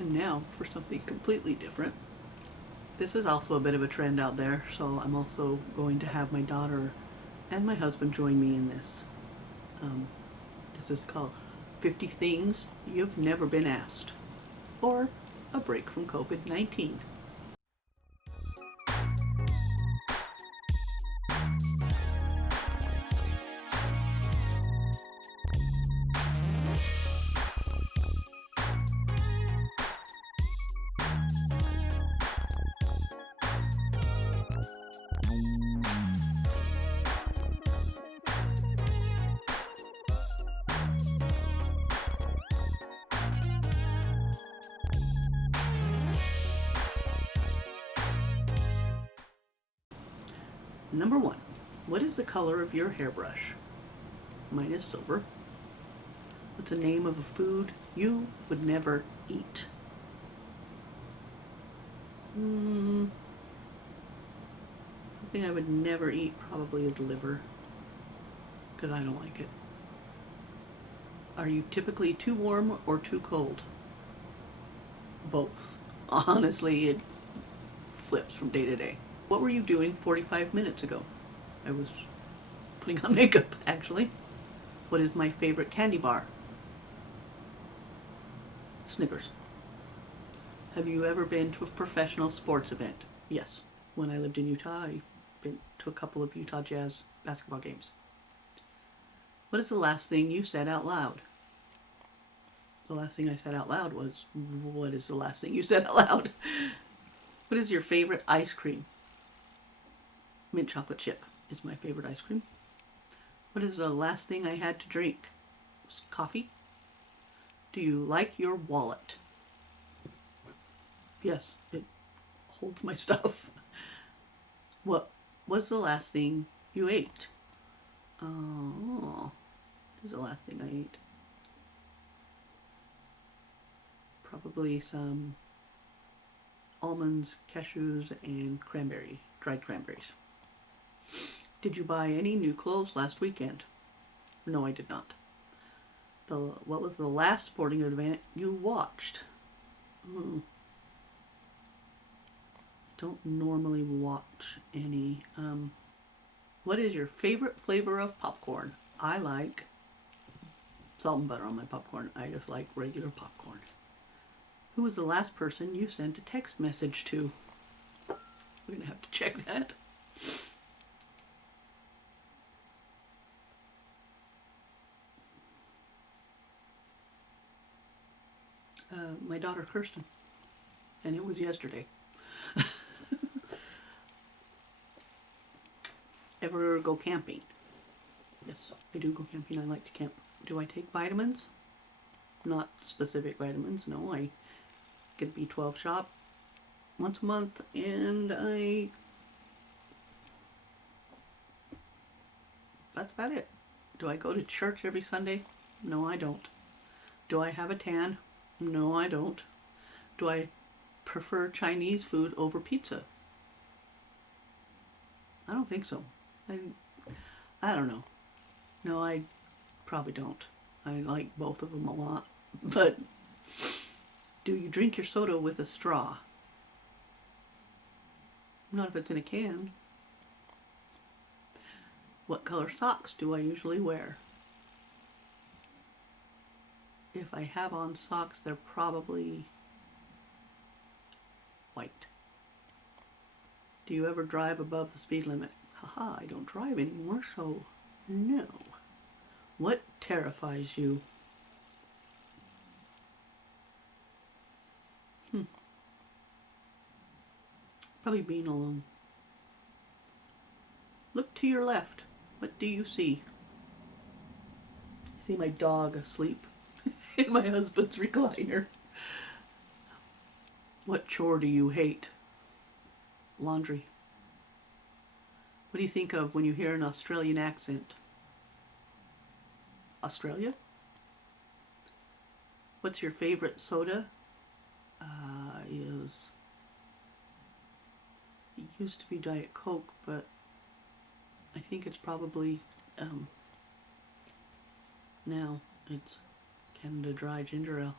And now for something completely different. This is also a bit of a trend out there, so I'm also going to have my daughter and my husband join me in this. Um, this is called 50 Things You've Never Been Asked, or a break from COVID-19. Number one, what is the color of your hairbrush? Mine is silver. What's the name of a food you would never eat? Something I would never eat probably is liver, because I don't like it. Are you typically too warm or too cold? Both. Honestly, it flips from day to day. What were you doing 45 minutes ago? I was putting on makeup, actually. What is my favorite candy bar? Snickers. Have you ever been to a professional sports event? Yes. When I lived in Utah, I've been to a couple of Utah Jazz basketball games. What is the last thing you said out loud? The last thing I said out loud was, what is the last thing you said out loud? What is your favorite ice cream? Mint chocolate chip is my favorite ice cream. What is the last thing I had to drink? It was coffee. Do you like your wallet? Yes, it holds my stuff. What was the last thing you ate? Oh, this is the last thing I ate. Probably some almonds, cashews, and dried cranberries. Did you buy any new clothes last weekend? No, I did not. What was the last sporting event you watched? Don't normally watch any. What is your favorite flavor of popcorn? I like salt and butter on my popcorn. I just like regular popcorn. Who was the last person you sent a text message to? We're going to have to check that. My daughter Kirsten, and it was yesterday. Ever go camping? Yes, I do go camping. I like to camp. Do I take vitamins? Not specific vitamins. No, I get B12 shot once a month, and that's about it. Do I go to church every Sunday? No, I don't. Do I have a tan? No, I don't. Do I prefer Chinese food over pizza? I don't think so. I don't know. No, I probably don't. I like both of them a lot. But do you drink your soda with a straw? Not if it's in a can. What color socks do I usually wear? If I have on socks, they're probably white. Do you ever drive above the speed limit? Haha, I don't drive anymore, so no. What terrifies you? Probably being alone. Look to your left. What do you see? I see my dog asleep in my husband's recliner. What chore do you hate? Laundry. What do you think of when you hear an Australian accent? Australia? What's your favorite soda? It used to be Diet Coke, but I think it's probably now it's Canada Dry Ginger Ale.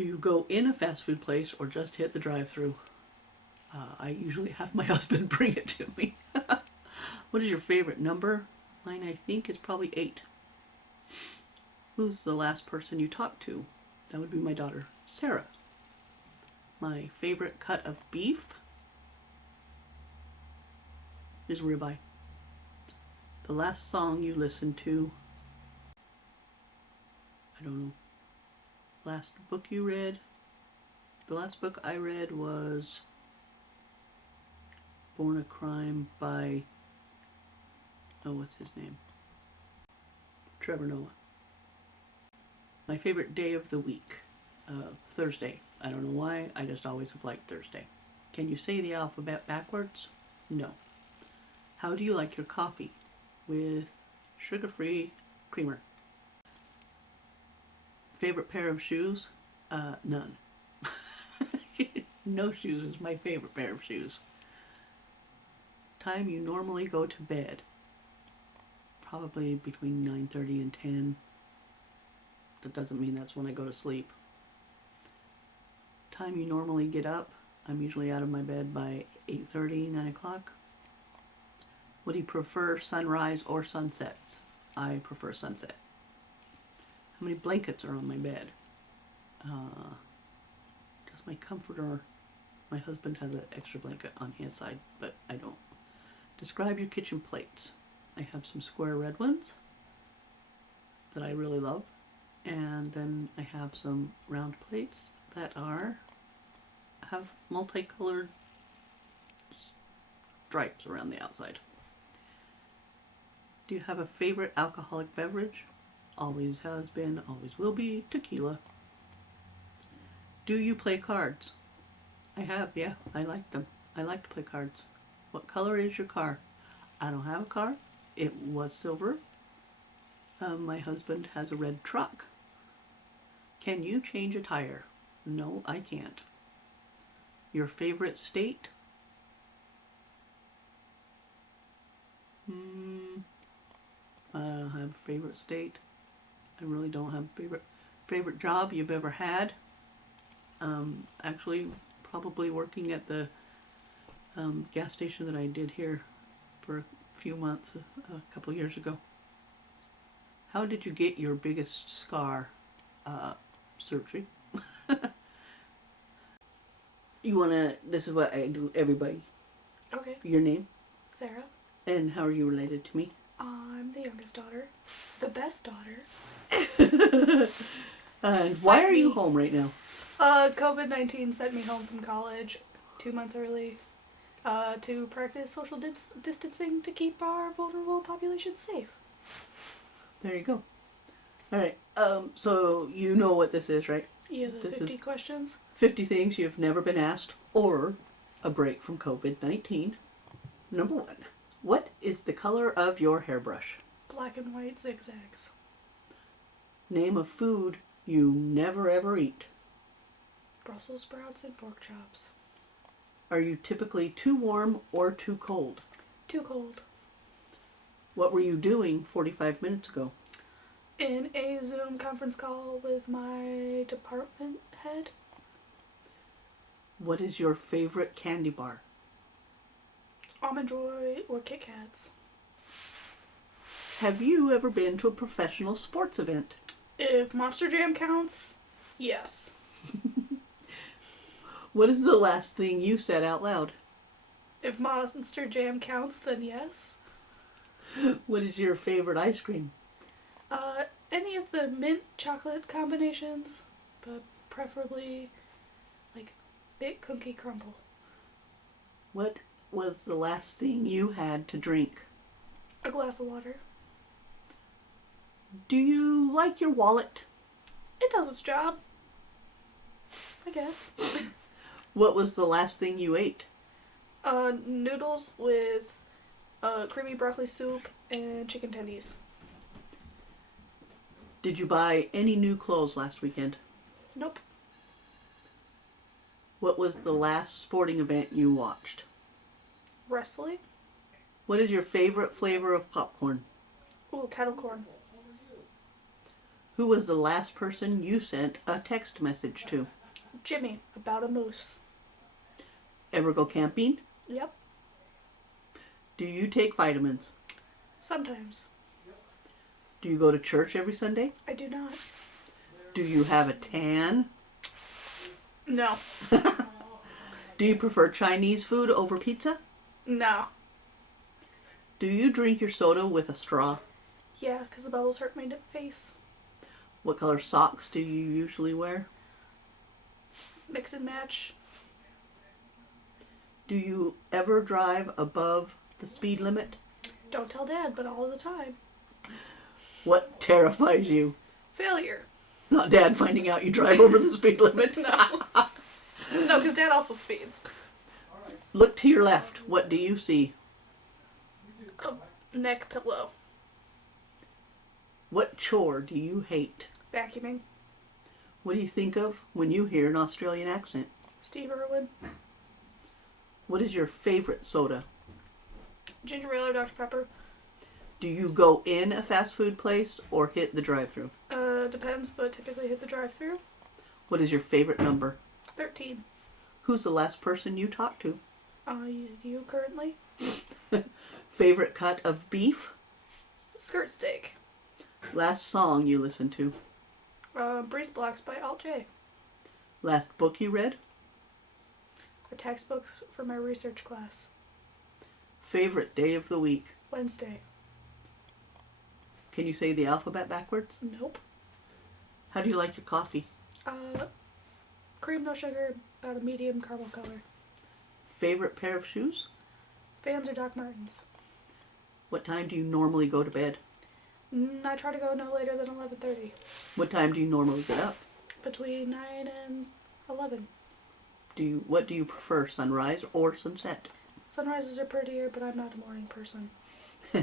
Do you go in a fast food place or just hit the drive-thru? I usually have my husband bring it to me. What is your favorite number? Mine, I think, is probably 8. Who's the last person you talked to? That would be my daughter, Sarah. My favorite cut of beef is ribeye. The last song you listened to? I don't know. Last book you read? The last book I read was Born a Crime by, oh, what's his name? Trevor Noah. My favorite day of the week? Thursday. I don't know why, I just always have liked Thursday. Can you say the alphabet backwards? No. How do you like your coffee? With sugar-free creamer. Favorite pair of shoes? None. No shoes is my favorite pair of shoes. Time you normally go to bed? Probably between 9:30 and 10. That doesn't mean that's when I go to sleep. Time you normally get up? I'm usually out of my bed by 8:30, 9 o'clock. Would you prefer sunrise or sunsets? I prefer sunset. How many blankets are on my bed? Just my comforter. My husband has an extra blanket on his side, but I don't. Describe your kitchen plates. I have some square red ones that I really love. And then I have some round plates that have multicolored stripes around the outside. Do you have a favorite alcoholic beverage? Always has been, always will be, tequila. Do you play cards? I have, yeah, I like them. I like to play cards. What color is your car? I don't have a car. It was silver. My husband has a red truck. Can you change a tire? No, I can't. Your favorite state? I don't have a favorite state. I really don't have a favorite job you've ever had. Actually, probably working at the gas station that I did here for a few months, a couple years ago. How did you get your biggest scar? Surgery. This is what I do, everybody. Okay. Your name? Sarah. And how are you related to me? I'm the youngest daughter. The best daughter. And why are you home right now? COVID-19 sent me home from college 2 months early to practice social distancing to keep our vulnerable population safe. There you go. Alright, so you know what this is, right? Yeah, the this 50 questions. 50 things you've never been asked, or a break from COVID-19. Number 1. What is the color of your hairbrush? Black and white zigzags. Name a food you never ever eat. Brussels sprouts and pork chops. Are you typically too warm or too cold? Too cold. What were you doing 45 minutes ago? In a Zoom conference call with my department head. What is your favorite candy bar? Almond Joy or Kit Kats. Have you ever been to a professional sports event? If Monster Jam counts, yes. What is the last thing you said out loud? If Monster Jam counts, then yes. What is your favorite ice cream? Any of the mint chocolate combinations, but preferably like Bit Cookie Crumble. What was the last thing you had to drink? A glass of water. Do you like your wallet? It does its job, I guess. What was the last thing you ate? Noodles with creamy broccoli soup and chicken tendies. Did you buy any new clothes last weekend? Nope. What was the last sporting event you watched? Wrestling? What is your favorite flavor of popcorn? Ooh, kettle corn. Who was the last person you sent a text message to? Jimmy, about a moose. Ever go camping? Yep. Do you take vitamins? Sometimes. Do you go to church every Sunday? I do not. Do you have a tan? No. Do you prefer Chinese food over pizza? No. Do you drink your soda with a straw? Yeah, because the bubbles hurt my face. What color socks do you usually wear? Mix and match. Do you ever drive above the speed limit? Don't tell Dad, but all the time. What terrifies you? Failure. Not Dad finding out you drive over the speed limit? No. No, because Dad also speeds. Look to your left. What do you see? A neck pillow. What chore do you hate? Vacuuming. What do you think of when you hear an Australian accent? Steve Irwin. What is your favorite soda? Ginger ale or Dr. Pepper. Do you go in a fast food place or hit the drive-thru? Depends, but typically hit the drive-thru. What is your favorite number? 13. Who's the last person you talked to? You currently? Favorite cut of beef? Skirt steak. Last song you listened to? Breeze Blocks by Alt J. Last book you read? A textbook for my research class. Favorite day of the week? Wednesday. Can you say the alphabet backwards? Nope. How do you like your coffee? Cream, no sugar, about a medium caramel color. Favorite pair of shoes? Vans or Doc Martens. What time do you normally go to bed? I try to go no later than 11:30. What time do you normally get up? Between 9 and 11. What do you prefer, sunrise or sunset? Sunrises are prettier, but I'm not a morning person.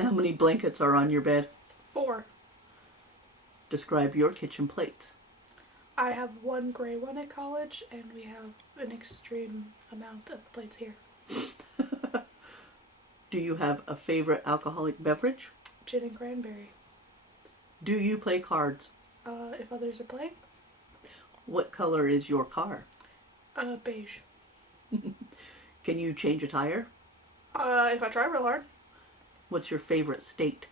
How many blankets are on your bed? 4. Describe your kitchen plates. I have one gray one at college, and we have an extreme amount of plates here. Do you have a favorite alcoholic beverage? Gin and cranberry. Do you play cards? If others are playing. What color is your car? Beige. Can you change a tire? If I try real hard. What's your favorite state?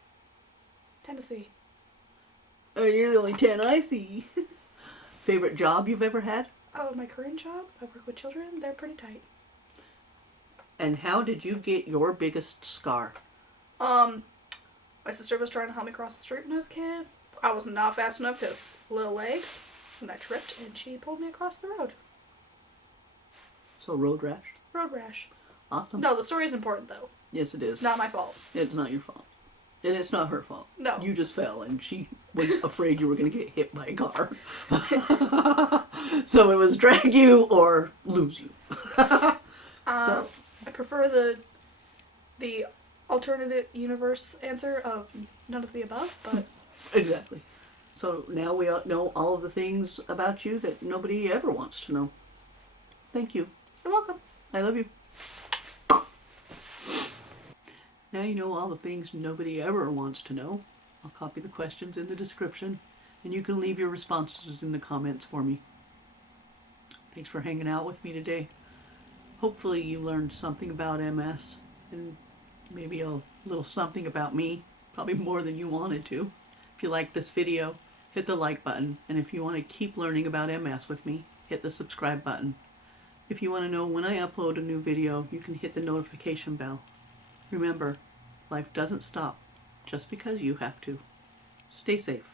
Tennessee. Oh, you're the only 10 I see. Favorite job you've ever had? Oh, my current job, I work with children. They're pretty tight. And how did you get your biggest scar? My sister was trying to help me cross the street when I was a kid. I was not fast enough because little legs, and I tripped, and she pulled me across the road. So road rash? Road rash. Awesome. No, the story's important though. Yes, it is. It's not my fault. It's not your fault. And it's not her fault. No. You just fell and she was afraid you were going to get hit by a car. So it was drag you or lose you. So I prefer the alternative universe answer of none of the above, but... Exactly. So now we know all of the things about you that nobody ever wants to know. Thank you. You're welcome. I love you. Now you know all the things nobody ever wants to know. I'll copy the questions in the description, and you can leave your responses in the comments for me. Thanks for hanging out with me today. Hopefully you learned something about MS, and maybe a little something about me, probably more than you wanted to. If you liked this video, hit the like button, and if you want to keep learning about MS with me, hit the subscribe button. If you want to know when I upload a new video, you can hit the notification bell. Remember, life doesn't stop just because you have to. Stay safe.